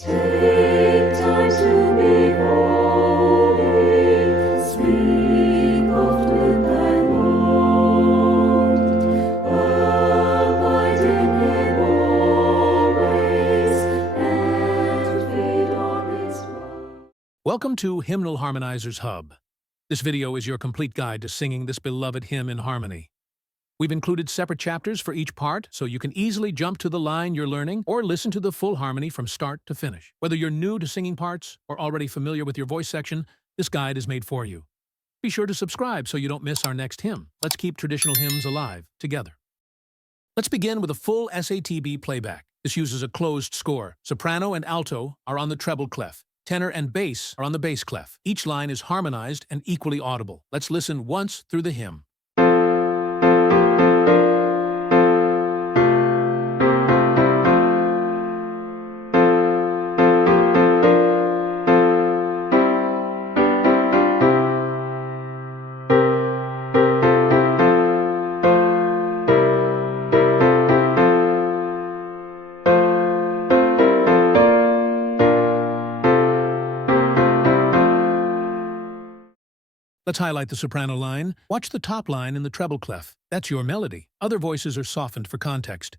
Take time to be holy, speak oft with thy Lord, abide in him always, and feed on his word. Welcome to Hymnal Harmonizer's Hub. This video is your complete guide to singing this beloved hymn in harmony. We've included separate chapters for each part, so you can easily jump to the line you're learning or listen to the full harmony from start to finish. Whether you're new to singing parts or already familiar with your voice section, this guide is made for you. Be sure to subscribe so you don't miss our next hymn. Let's keep traditional hymns alive together. Let's begin with a full SATB playback. This uses a closed score. Soprano and alto are on the treble clef. Tenor and bass are on the bass clef. Each line is harmonized and equally audible. Let's listen once through the hymn. Let's highlight the soprano line. Watch the top line in the treble clef. That's your melody. Other voices are softened for context.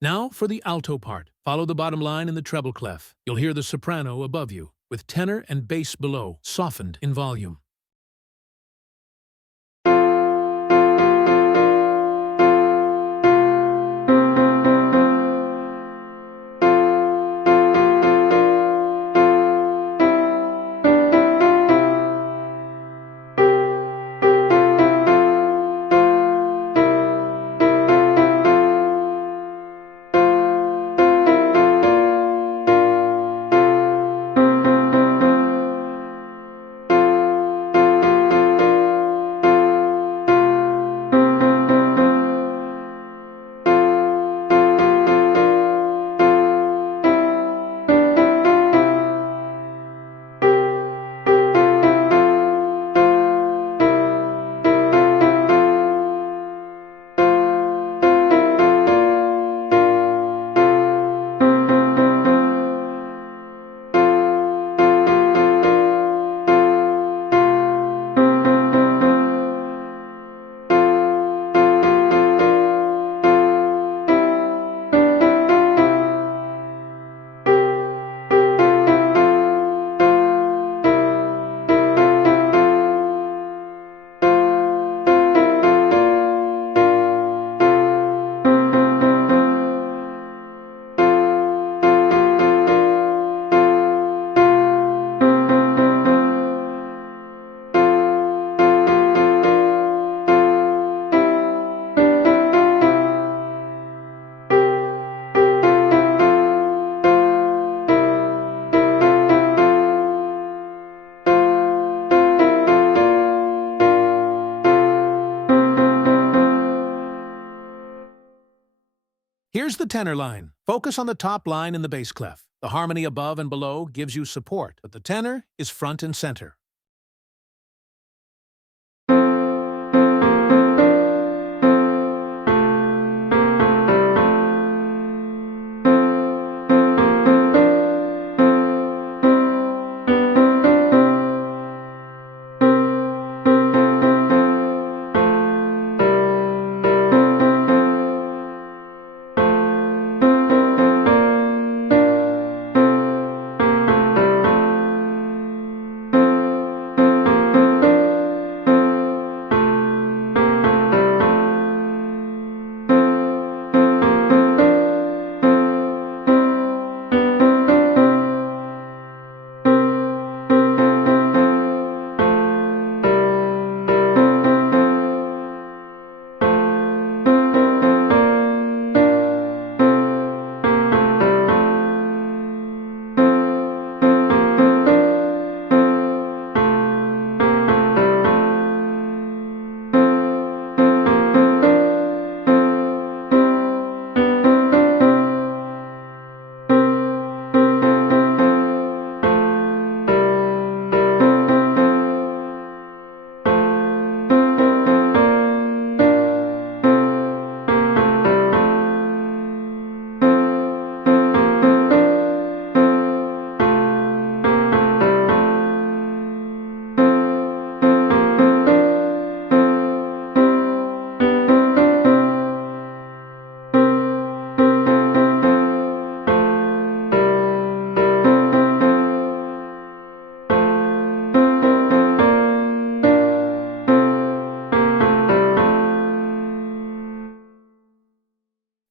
Now for the alto part. Follow the bottom line in the treble clef. You'll hear the soprano above you, with tenor and bass below, softened in volume. Here's the tenor line. Focus on the top line in the bass clef. The harmony above and below gives you support, but the tenor is front and center.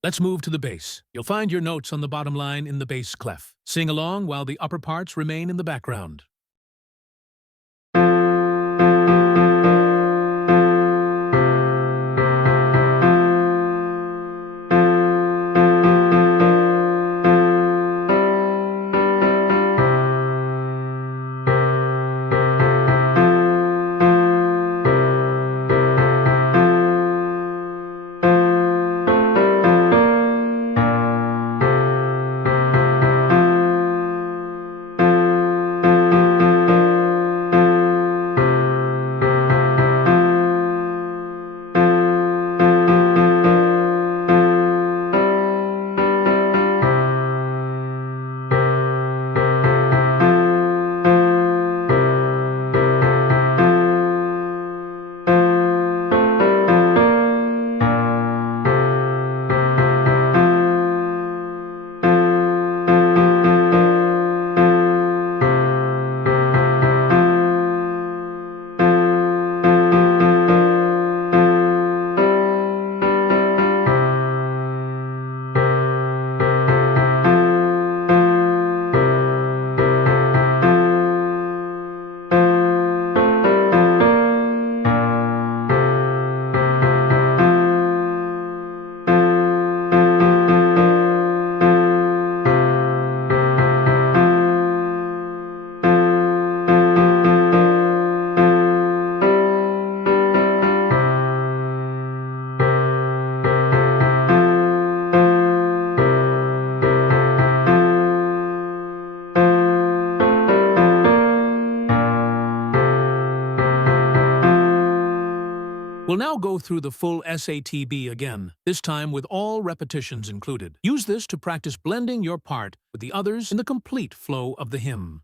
Let's move to the bass. You'll find your notes on the bottom line in the bass clef. Sing along while the upper parts remain in the background. We'll now go through the full SATB again, this time with all repetitions included. Use this to practice blending your part with the others in the complete flow of the hymn.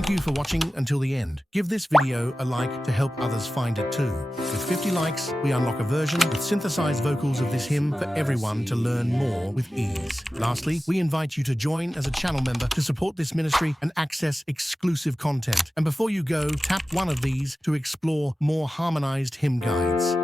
Thank you for watching until the end. Give this video a like to help others find it too. With 50 likes, we unlock a version with synthesized vocals of this hymn for everyone to learn more with ease. Lastly, we invite you to join as a channel member to support this ministry and access exclusive content. And before you go, tap one of these to explore more harmonized hymn guides.